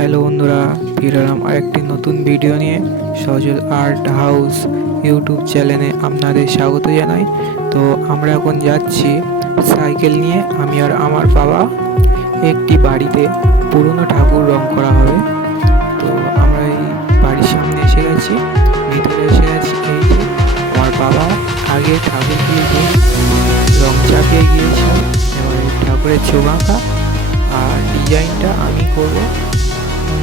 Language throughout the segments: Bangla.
হ্যালো বন্ধুরা, ফিরে এলাম আরেকটি নতুন ভিডিও নিয়ে। সজল আর্ট হাউস ইউটিউব চ্যানেলে আপনাদের স্বাগত জানাই। তো আমরা এখন যাচ্ছি সাইকেল নিয়ে, আমি আর আমার বাবা একটি বাড়িতে পুরনো ঠাকুর রং করা হবে। তো আমরা এই বাড়ির সামনে এসে গেছি, ভিতরে এসে গেছি। এই যে আমার বাবা আগে ঠাকুরগুলিকে রং চাপিয়ে গিয়েছিল, এবার ঠাকুরের চোখ আঁকা আর ডিজাইনটা আমি করবো।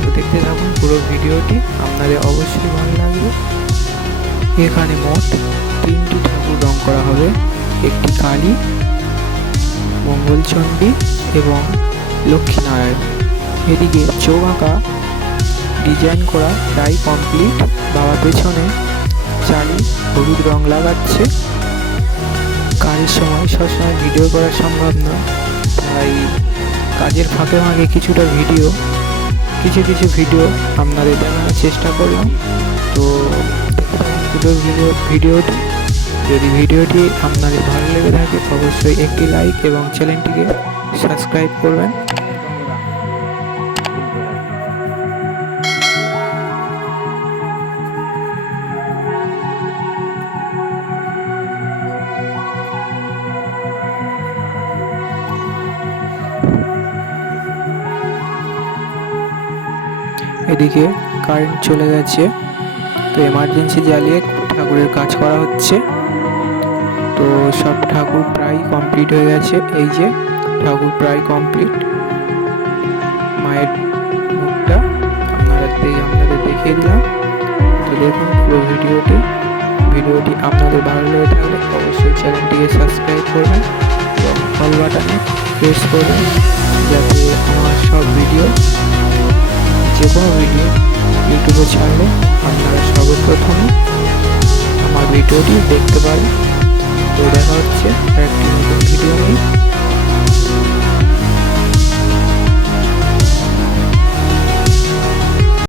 তো দেখতে থাকুন পুরো ভিডিওটি, আপনাদের অবশ্যই ভালো লাগবে। এখানে মোট 3টি ঠাকুর রং করা হবে, একটি কালী, মঙ্গলচণ্ডী এবং লক্ষ্মীনারায়ণ। এদিকে চোখ আঁকা ডিজাইন করা প্রায় কমপ্লিট। বাবা পেছনে চালি হলুদ রং লাগাচ্ছে। কাজের সময় সবসময় ভিডিও করা সম্ভব নয়, তাই কাজের ফাঁকে ফাঁকে কিছু ভিডিও আপনাদের দেখানোর চেষ্টা করলাম। তো পুরো ভিডিওটি, যদি ভিডিওটি আপনাদের ভালো লেগে থাকে অবশ্যই একটি লাইক এবং চ্যানেলটিকে সাবস্ক্রাইব করবেন। এদিকে কারেন্ট চলে গেছে, তো এমার্জেন্সি জ্বালিয়ে ঠাকুরের কাজ করা হচ্ছে। তো সব ঠাকুর প্রায় কমপ্লিট হয়ে গেছে। এই যে ঠাকুর প্রায় কমপ্লিট। মায়ের মুখটা আপনাদের দেখিয়ে দিলাম। তো দেখুন পুরো ভিডিওটি আপনাদের ভালো লেগে থাকলে অবশ্যই চ্যানেলটিকে সাবস্ক্রাইব করবেন এবং অল বাটনে প্রেস করবেন, যাতে আমার সব ভিডিও, যে কোনো ভিডিও ইউটিউবে ছাড়লে আপনারা সর্বপ্রথমে আমার ভিডিওটি দেখতে পারেন।